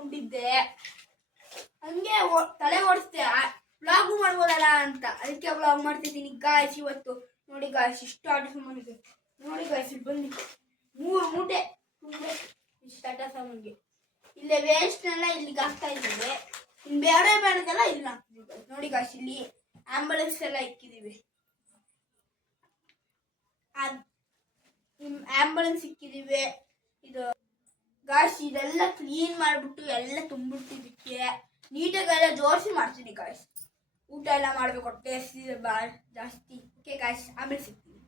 ಅನ್ಕೊಂಡಿದ್ದೆ. ಹಂಗೆ ತಲೆ ಓಡಿಸ್ದೆ, ವ್ಲಾಗು ಮಾಡ್ಬೋದಲ್ಲ ಅಂತ, ಅದಕ್ಕೆ ವ್ಲಾಗ್ ಮಾಡ್ತಿದ್ದೀನಿ ಗಾಯ್ಸ್. ಇವತ್ತು ನೋಡಿ ಗಾಯ್ಸ್, ಇಷ್ಟು ಆಟ ಸಾಮಾನಿಗೆ ನೋಡಿ ಗಾಯ್ಸ್, ಇಲ್ಲಿ ಬನ್ನಿ 3 ಮೂಟೆ ತುಂಬೆ ಇಷ್ಟು ಆಟ ಸಾಮಾನಿಗೆ. ಇಲ್ಲೇ ವೇಸ್ಟ್ನೆಲ್ಲ ಇಲ್ಲಿಗೆ ಹಾಕ್ತಾ ಇದ್ದೀವಿ. ಇನ್ನು ಬೇಡದೆಲ್ಲ ಇಲ್ಲಿ ಹಾಕ್ತಿದ್ದೀವಿ ನೋಡಿ ಗಾಯ್ಸ್. ಇಲ್ಲಿ ಆಂಬುಲೆನ್ಸ್ ಎಲ್ಲ ಇಕ್ಕಿದ್ದೀವಿ, ಆಂಬುಲೆನ್ಸ್ ಇಕ್ಕಿದ್ದೀವಿ. ಇದು ಗಾಯ್ಸ್ ಇದೆಲ್ಲ ಕ್ಲೀನ್ ಮಾಡಿಬಿಟ್ಟು ಎಲ್ಲ ತುಂಬಿಟ್ಟಿದ್ದಕ್ಕೆ ನೀಟಾಗೆಲ್ಲ ಜೋಡಿಸಿ ಮಾಡ್ತೀನಿ ಗಾಯ್ಸ್. ಊಟ ಎಲ್ಲ ಮಾಡಬೇಕು, ಹೊಟ್ಟೆ ಜಾಸ್ತಿ. ಓಕೆ ಗಾಯ್ಸ್, ಆಮೇಲೆ ಸಿಗ್ತೀನಿ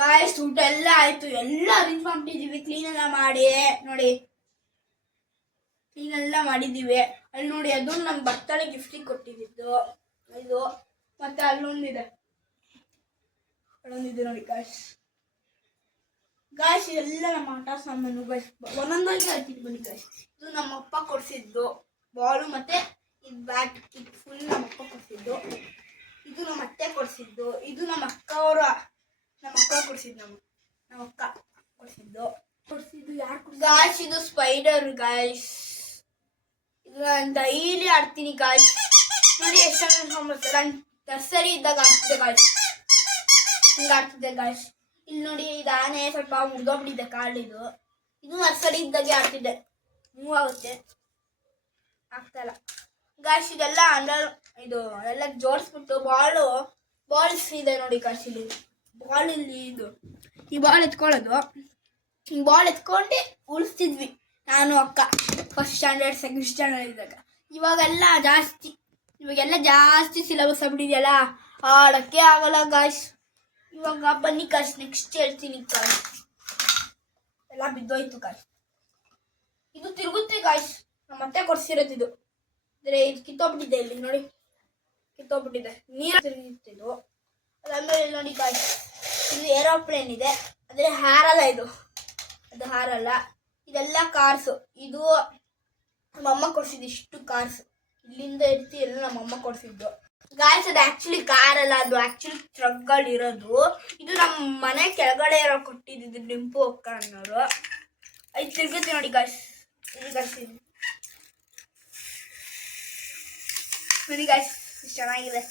ಗಾಯ್ಸ್. ಊಟ ಎಲ್ಲ ಆಯಿತು, ಎಲ್ಲ ಅರೇಂಜ್ ಮಾಡ್ಬಿಟ್ಟಿದ್ದೀವಿ, ಕ್ಲೀನ್ ಎಲ್ಲ ಮಾಡಿ. ನೋಡಿ ಕ್ಲೀನ್ ಎಲ್ಲ ಮಾಡಿದ್ದೀವಿ. ಅಲ್ಲಿ ನೋಡಿ, ಅದು ನಮ್ಮ ಬರ್ತಡೇ ಗಿಫ್ಟಿಗೆ ಕೊಟ್ಟಿದ್ದು ಇದು. ಮತ್ತೆ ಅಲ್ಲೊಂದಿದೆ ನೋಡಿ ಗಾಯ್ಸ್. ಗಾಯ್ಸ್ ಇದೆಲ್ಲ ನಮ್ಮ ಆಟ ಸಾಮಾನು ಗಾಯ್ಸ್. ಒಂದೊಂದಾಗಿ ಹೇಳ್ತೀನಿ ಬನ್ನಿ ಗಾಯ್ಸ್. ಇದು ನಮ್ಮ ಅಪ್ಪ ಕೊಡಿಸಿದ್ದು ಬಾಲು, ಮತ್ತೆ ಇದು ಬ್ಯಾಟ್, ಇದು ಫುಲ್ ನಮ್ಮ ಅಪ್ಪ ಕೊಡಿಸಿದ್ದು. ಇದು ನಮ್ಮ ಅತ್ತೆ ಕೊಡಿಸಿದ್ದು. ಇದು ನಮ್ಮ ಅಕ್ಕ ಕೊಡಿಸಿದ್ದು. ನಮ್ಮ ಅಕ್ಕ ಕೊಡಿಸಿದ್ದು ಯಾರು ಗಾಯ್ಸ್. ಇದು ಸ್ಪೈಡರ್ ಗಾಯ್ಸ್. ಇದು ನಾನು ಡೈಲಿ ಆಡ್ತೀನಿ ಗಾಯ್ಸ್. ನೋಡಿ ಎಷ್ಟು ನಾನು ನರ್ಸರಿ ಇದ್ದಾಗ ಆಡ್ತಿದ್ದೆ ಗಾಯ್ಸ್, ಹಿಂಗೆ ಆಡ್ತಿದ್ದೆ ಗಾಯ್ಸ್. ಇಲ್ಲಿ ನೋಡಿ, ಇದು ಆನೆ ಸ್ವಲ್ಪ ಮುರಿದೋಗ್ಬಿಟ್ಟಿದೆ ಕಾಲಿದು. ಇದು ನರ್ಸರಿ ಇದ್ದಾಗೆ ಆಡ್ತಿದ್ದೆ, ಮೂವ್ ಆಗುತ್ತೆ, ಆಗ್ತಾಯಿಲ್ಲ ಗಾಯ್ಸ್. ಇದೆಲ್ಲ ಇದು ಎಲ್ಲ ಜೋಡಿಸ್ಬಿಟ್ಟು ಬಾಲ್ಸ್ ಇದೆ ನೋಡಿ ಗಾಯ್ಸ್. ಇಲ್ಲಿ ಬಾಲ್, ಇಲ್ಲಿ ಇದು ಈ ಬಾಲ್ ಎತ್ಕೊಳ್ಳೋದು. ಈ ಬಾಲ್ ಎತ್ಕೊಂಡು ಉಳಿಸ್ತಿದ್ವಿ ನಾನು ಅಕ್ಕ, ಫಸ್ಟ್ ಸ್ಟ್ಯಾಂಡರ್ಡ್ ಸೆಕೆಂಡ್ ಸ್ಟ್ಯಾಂಡರ್ಡ್ ಇದ್ದಾಗ. ಇವಾಗೆಲ್ಲ ಜಾಸ್ತಿ ಸಿಲೆಬಸ್ ಆಗ್ಬಿಟ್ಟಿದೆಯಲ್ಲ, ಆಡೋಕ್ಕೆ ಆಗಲ್ಲ ಗಾಯ್ಸ್. ಇವಾಗ ಬನ್ನಿ ಗಾಯ್ಸ್, ನೆಕ್ಸ್ಟ್ ಹೇಳ್ತೀನಿ ಗಾಯ್ಸ್. ಎಲ್ಲ ಬಿದ್ದೋಯ್ತು ಗಾಯ್ಸ್. ಇದು ತಿರುಗುತ್ತೆ ಗಾಯ್ಸ್, ನಮ್ಮ ಮತ್ತೆ ಕೊಡ್ಸಿರೋದು ಇದು. ಅಂದರೆ ಇದು ಕಿತ್ತೋಗ್ಬಿಟ್ಟಿದೆ, ಇಲ್ಲಿ ನೋಡಿ ಕಿತ್ತೋಗ್ಬಿಟ್ಟಿದೆ, ನೀರು ತಿರುಗುತ್ತಿದ್ದು. ಅದಾದ್ಮೇಲೆ ನೋಡಿ ಗಾಯ್ಸ್, ಇದು ಏರೋಪ್ಲೇನ್ ಇದೆ, ಆದರೆ ಹಾರಲ್ಲ ಇದು, ಅದು ಹಾರಲ್ಲ. ಇದೆಲ್ಲ ಕಾರ್ಸು. ಇದು ನಮ್ಮಮ್ಮ ಕೊಡಿಸಿದ್ದು, ಇಷ್ಟು ಕಾರ್ಸು ಇಲ್ಲಿಂದ ಇರ್ತಿ ಎಲ್ಲ ನಮ್ಮಮ್ಮ ಕೊಡಿಸಿದ್ದು ಗಾಯ್ಸ್. ಅದು ಆ್ಯಕ್ಚುಲಿ ಕಾರ್ ಅಲ್ಲ, ಅದು ಆ್ಯಕ್ಚುಲಿ ಟ್ರಕ್ಗಳಿರೋದು. ಇದು ನಮ್ಮ ಮನೆ ಕೆಳಗಡೆ ಇರೋ ಕೊಟ್ಟಿದ್ದು ಡಿಂಪು ಅಕ್ಕ ಅನ್ನೋರು. ಇದು ತಿರುಗುತ್ತೆ ನೋಡಿ ಗಾಯ್ಸ್. ಇದು ಗಾಯ್ಸ್, ಇದು ನೋಡಿ ಗಾಯ್ಸ್, ಇಷ್ಟು ಚೆನ್ನಾಗಿದೆ.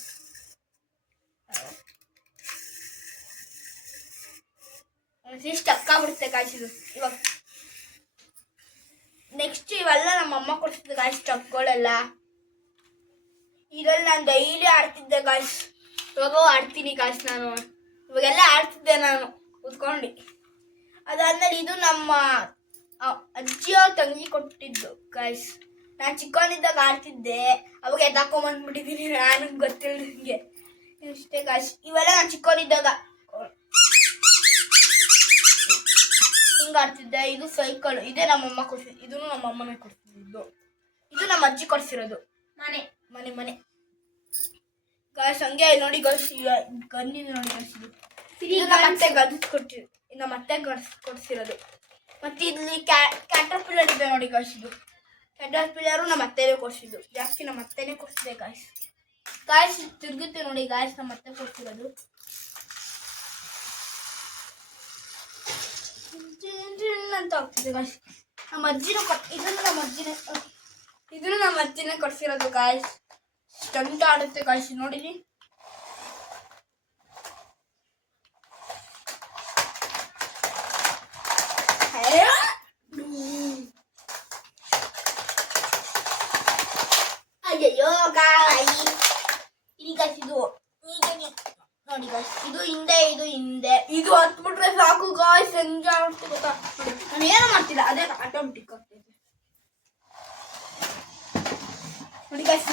ಇಷ್ಟು ಅಕ್ಕಾಗ್ಬಿಡುತ್ತೆ ಗಾಯ್ಸ್ ಇದು. ಇವಾಗ ನೆಕ್ಸ್ಟ್ ಇವೆಲ್ಲ ನಮ್ಮಮ್ಮ ಕೊಡಿಸಿದ್ದು ಗಾಯ್ಸ್, ಟ್ರಕ್ಗಳೆಲ್ಲ. ಇದ್ರಲ್ಲಿ ನಾನು ಡೈಲಿ ಆಡ್ತಿದ್ದೆ ಗಾಯ್ಸ್. ಇವಾಗ ಆಡ್ತೀನಿ ಗಾಯ್ಸ್, ನಾನು ಇವಾಗೆಲ್ಲ ಆಡ್ತಿದ್ದೆ ನಾನು ಕೂತ್ಕೊಂಡು. ಅದಾದ್ಮೇಲೆ ಇದು ನಮ್ಮ ಅಜ್ಜಿಯವ್ರ ತಂಗಿ ಕೊಟ್ಟಿದ್ದು ಗಾಯ್ಸ್. ನಾನು ಚಿಕ್ಕವನಿದ್ದಾಗ ಆಡ್ತಿದ್ದೆ, ಅವಾಗ ಎದ್ದಾಕೊಂಬಂದ್ಬಿಟ್ಟಿದ್ದೀನಿ ನಾನು, ಗೊತ್ತಿಲ್ಲದಂಗೆ. ಇಷ್ಟೇ ಗಾಯ್ಸ್. ಇವೆಲ್ಲ ನಾನು ಚಿಕ್ಕವನಿದ್ದಾಗ ಹಿಂಗೆ ಆಡ್ತಿದ್ದೆ. ಇದು ಸೈಕಲ್, ಇದೇ ನಮ್ಮಮ್ಮ ಕೊಡ್ಸಿದ್ದು. ಇದನ್ನು ನಮ್ಮ ಅಮ್ಮನೇ ಕೊಡ್ತಿದ್ದು. ಇದು ನಮ್ಮ ಅಜ್ಜಿ ಕೊಡ್ಸಿರೋದು. ಮನೆ ಗಾಯ್ಸ್. ಹಂಗೆ ನೋಡಿ ಗಾಯ್ಸ್, ಗನ್ನಿದೆ ನೋಡಿ ಗಾಯ್ಸ್. ಇದು ನಮ್ಮ ಅತ್ತೆ ಕೊಡ್ಸಿರೋದು. ಮತ್ತೆ ಇಲ್ಲಿ ಕ್ಯಾಟರ್ಪಿಲ್ಲರ್ ಇದೆ ನೋಡಿ ಗಾಯ್ಸ್. ಇದು ಕ್ಯಾಟರ್ಪಿಲ್ಲರು ನಮ್ಮ ಅತ್ತೆನೇ ಕೊಡ್ಸಿದ್ದು, ಜಾಸ್ತಿ ನಮ್ಮ ಅತ್ತೆನೇ ಕೊಡ್ಸಿದೆ ಗಾಯ್ಸ್. ತಿರುಗುತ್ತೆ ನೋಡಿ ಗಾಯ್ಸ್, ನಮ್ಮ ಅತ್ತೆ ಕೊಡ್ಸಿರೋದು. ಅಂತ ಹೋಗ್ತಿದೆ ಗಾಯ್ಸ್. ನಮ್ಮ ಅಜ್ಜಿನೂ ಇದನ್ನು ನಮ್ಮ ಅಜ್ಜಿನೇ ಕೊಡ್ಸಿರೋದು ಗಾಯ್ಸ್. ಸ್ಟಂಟ್ ಆಡುತ್ತೆ ಗಾಯ್ಸ್, ನೋಡಿರಿ. ಅಯ್ಯಯ್ಯೋ ಗಾಯ್. ಇಲ್ಲಿ ಗಾಯ್ಸ್, ಇದು ನೋಡಿ ಗಾಯ್ಸ್, ಇದು ಹಿಂದೆ ಇದು ಹತ್ಬಿಟ್ರೆ ಸಾಕು ಗಾಯ್ಸ್, ಹೆಂಗೆ ಆಗುತ್ತೆ ಗೊತ್ತಾ. ನಾನು ಏನೂ ಮಾಡ್ತಿಲ್ಲ, ಅದೇ ಆಟೋಮೆಟಿಕ್ ಆಗ್ತೈತೆ ನೋಡಿ ಗಾಯ್ಸ್.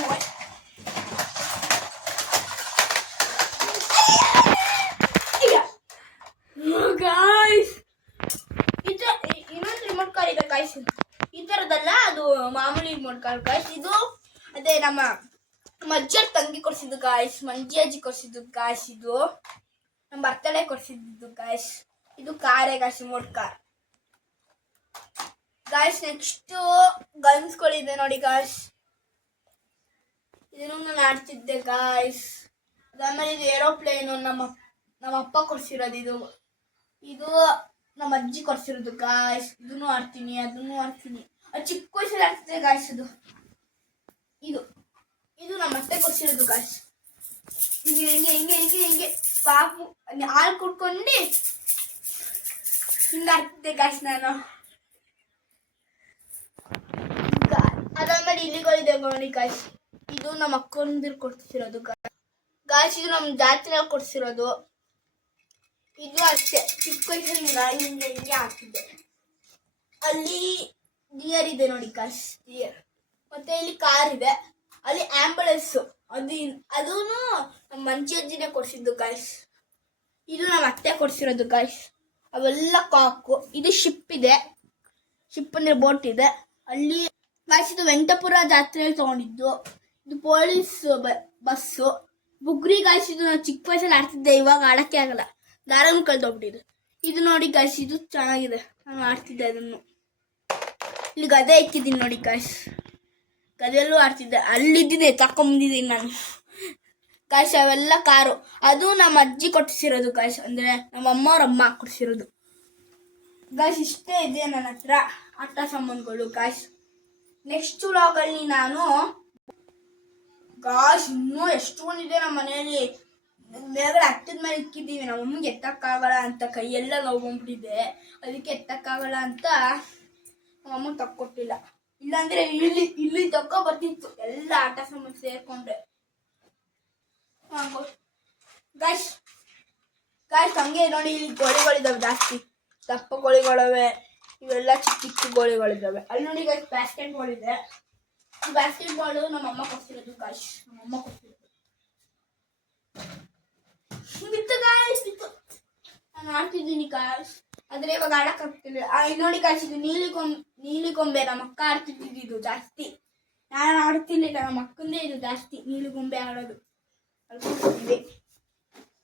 ಗಾಯ್ಸ್ ಇನ್ನೊಂದು ರಿಮೋಟ್ ಕಾರ್ ಇದೆ ಗಾಯ್ಸ್. ಈ ಥರದಲ್ಲ, ಅದು ಮಾಮೂಲಿ ರಿಮೋಟ್ ಕಾರ್ ಗಾಯ್ಸ್. ಇದು ಅದೇ ನಮ್ಮ ಅಜ್ಜಿಯವ್ರ ತಂಗಿ ಕೊಡಿಸಿದ್ದು ಗಾಯ್ಸ್, ಮಂಜಿ ಅಜ್ಜಿ ಕೊಡಿಸಿದ್ದು ಗಾಯ್ಸ್. ಇದು ನಮ್ಮ ಬರ್ತಡೇ ಕೊಡಿಸಿದ್ದು ಗಾಯ್ಸ್. ಇದು ಕಾರೇ guys, remote car guys. Next ಗನ್ಸ್ಗಳಿದೆ ನೋಡಿ ಗಾಯ್ಸ್. ಇದನ್ನು ನಾನು ಆಡ್ತಿದ್ದೆ ಗಾಯ್ಸ್. ಅದಾದ್ಮೇಲೆ ಇದು ಏರೋಪ್ಲೇನು ನಮ್ಮ ಅಪ್ಪ ಕೊಡಿಸಿರೋದು. ಇದು ನಮ್ಮ ಅಜ್ಜಿ ಕೊಡಿಸಿರೋದು ಗಾಯ್ಸ್. ಇದನ್ನು ಆಡ್ತೀನಿ, ಅದನ್ನು ಆಡ್ತೀನಿ. ಅದು ಚಿಕ್ಕ ವಯಸ್ಸಲ್ಲಿ ಆಗ್ತದೆ ಗಾಯ್ಸ್. ಇದು ಇದು ಇದು ನಮ್ಮ ಅತ್ತೆ ಕೊಡ್ಸಿರೋದು ಗಾಯ್ಸ್. ಹಿಂಗೆ ಹಿಂಗೆ ಹಿಂಗೆ ಹಿಂಗೆ ಹಿಂಗೆ ಪಾಪು ಹಾಲು ಕುಡ್ಕೊಂಡು ಹಿಂಗೆ ಆಗ್ತಿದ್ದೆ ಗಾಯ್ಸ್ ನಾನು. ಅದಾದ್ಮೇಲೆ ಇಲಿಗಳಿದೆ ನೋಡಿ ಗಾಯ್ಸ್. ಇದು ನಮ್ಮ ಅಕ್ಕಂದಿರು ಕೊಡ್ಸಿರೋದು ಗಾಯ್ಸ್. ಇದು ನಮ್ಮ ಜಾತ್ರೆಯಲ್ಲಿ ಕೊಡ್ಸಿರೋದು. ಇದು ಅಷ್ಟೇ ಚಿಕ್ಕ ವಯಸ್ಸಲ್ಲಿ ಹಿಂಗೆ ಹಿಂಗೆ ಆಗ್ತಿದ್ದೆ. ಅಲ್ಲಿ ಡಿಯರ್ ಇದೆ ನೋಡಿ ಗಾಯ್ಸ್, ಡಿಯರ್. ಮತ್ತೆ ಇಲ್ಲಿ ಕಾರ್ ಇದೆ, ಅಲ್ಲಿ ಆಂಬುಲೆನ್ಸ್. ಅದೂ ನಮ್ಮ ಮಂಚಿ ಅಜ್ಜಿನೇ ಕೊಡ್ಸಿದ್ದು ಗಾಯ್ಸ್. ಇದು ನಮ್ಮ ಅತ್ತೆ ಕೊಡ್ಸಿರೋದು ಗಾಯ್ಸ್. ಅವೆಲ್ಲ ಕಾಕು. ಇದು ಶಿಪ್ ಇದೆ, ಶಿಪ್ ಅಂದ್ರೆ ಬೋಟ್ ಇದೆ ಅಲ್ಲಿ ಗಾಯ್ಸ್. ಇದು ವೆಂಕಟಪುರ ಜಾತ್ರೆಯಲ್ಲಿ ತಗೊಂಡಿದ್ದು. ಇದು ಪೊಲೀಸ್ ಬಸ್ಸು. ಬುಗ್ರಿ ಗಾಯ್ಸ್. ಇದು ನಾವು ಚಿಕ್ಕ ವಯಸ್ಸಲ್ಲಿ ಆಡ್ತಿದ್ದೆ, ಇವಾಗ ಆಡಕ್ಕೆ ಆಗಲ್ಲ, ದಾರನು ಕಳೆದೋಗ್ಬಿಟ್ಟಿದೆ. ಇದು ನೋಡಿ ಗಾಯ್ಸ್, ಇದು ಚೆನ್ನಾಗಿದೆ, ನಾನು ಆಡ್ತಿದ್ದೆ ಇದನ್ನು. ಇಲ್ಲಿ ಗದೆ ಇಕ್ಕಿದ್ದೀನಿ ನೋಡಿ ಗಾಯ್ಸ್, ಗದೆಯಲ್ಲೂ ಆಡ್ತಿದ್ದೆ. ಅಲ್ಲಿದ್ದಿದ್ದೆ ತಕೊಂಬಂದಿದ್ದೀನಿ ನಾನು ಗಾಯ್ಸ್. ಅವೆಲ್ಲ ಕಾರು. ಅದು ನಮ್ಮ ಅಜ್ಜಿ ಕೊಟ್ಟಿಸಿರೋದು ಗಾಯ್ಸ್, ಅಂದರೆ ನಮ್ಮ ಅವ್ರ ಅಮ್ಮ ಕೊಡಿಸಿರೋದು ಗಾಯ್ಸ್. ಇಷ್ಟೇ ಇದೆ ನನ್ನ ಹತ್ರ ಆಟ ಸಾಮಾನುಗಳು ಗಾಯ್ಸ್. ನೆಕ್ಸ್ಟ್ ವ್ಲಾಗಲ್ಲಿ ನಾನು ಗಾಯ್ಸ್ ಇನ್ನೂ ಎಷ್ಟೊಂದಿದೆ ನಮ್ಮ ಮನೆಯಲ್ಲಿ. ಮೇಲ್ಗಡೆ ಹತ್ತದ ಮೇಲೆ ಇಕ್ಕಿದ್ದೀವಿ. ನಮ್ಮ ಅಮ್ಮಗೆ ಎತ್ತಕ್ಕಾಗಲ್ಲ ಅಂತ, ಕೈಯೆಲ್ಲ ನೋವು ಬಂದ್ಬಿಟ್ಟಿದೆ, ಅದಕ್ಕೆ ಎತ್ತಕ್ಕಾಗಲ್ಲ ಅಂತ ನಮ್ಮ ಅಮ್ಮ ತಕ್ಕೊಟ್ಟಿಲ್ಲ. ಇಲ್ಲಾಂದ್ರೆ ಇಲ್ಲಿ ತಕ್ಕೋ ಬರ್ತಿತ್ತು ಎಲ್ಲ ಆಟ ಸಾಮಾನು ಸೇರ್ಕೊಂಡ್ರೆ. ಗಾಯ್ಸ್ ಗಾಯ್ಸ್ ಹಂಗೆ ನೋಡಿ, ಇಲ್ಲಿ ಗೋಳಿಗಳಿದಾವೆ ಜಾಸ್ತಿ, ದಪ್ಪ ಗೋಳಿಗಳವೆ, ಇವೆಲ್ಲ ಚಿಕ್ಕ ಚಿಕ್ಕ ಗೋಳಿಗಳಿದ್ದಾವೆ. ಅಲ್ಲಿ ನೋಡಿ ಗಾಯ್ಸ್ ಬ್ಯಾಸ್ಕೆಟ್ ಬಾಲ್ ಇದೆ. ಈ ಬ್ಯಾಸ್ಕೆಟ್ ಬಾಲು ನಮ್ಮ ಅಮ್ಮ ಕೊಡ್ತಿರೋದು ಗಾಯ್ಸ್, ನಮ್ಮ ಅಮ್ಮ ಕೊಡ್ತಿರೋದು. ಬಿತ್ತು ಗಾಯ್ಸ್, ಬಿತ್ತು. ನಾನು ಆಡ್ತಿದ್ದೀನಿ ಗಾಯ್ಸ್, ಆದ್ರೆ ಇವಾಗ ಆಡಕ್ ಆಗ್ತಿಲ್ಲ. ನೋಡಿ ಗಾಯ್ಸ್, ಇದು ನೀಲಿ ಗೊಂಬೆ ನಮ್ಮ ಅಕ್ಕ ಆಡ್ತಿದ್ದು ಜಾಸ್ತಿ. ನಾನು ಆಡ್ತಿರ್ಲಿಲ್ಲ, ನಮ್ಮ ಅಕ್ಕಂದೇ ಇದು ಜಾಸ್ತಿ ನೀಲಿ ಗೊಂಬೆ ಆಡೋದು.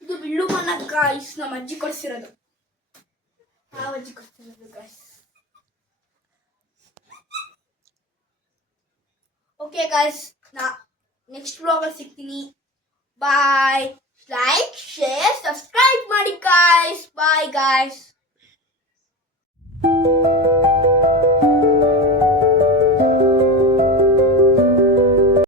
ಇದು ಬಿಲ್ಲು ಮನ ಗಾಯ್ಸ್, ನಮ್ಮ ಅಜ್ಜಿ ಕೊಡ್ಸಿರೋದು. ಆ ಅಜ್ಜಿ ಕೊಡ್ಸಿರೋದು ಗಾಯ್ಸ್. ಓಕೆ ಗಾಯ್ಸ್, ನಾ ನೆಕ್ಸ್ಟ್ ವ್ಲಾಗಲ್ಲಿ ಸಿಗ್ತೀನಿ. ಬಾಯ್. ಲೈಕ್, ಶೇರ್, ಸಬ್ಸ್ಕ್ರೈಬ್ ಮಾಡಿ ಗಾಯ್ಸ್. Bye guys.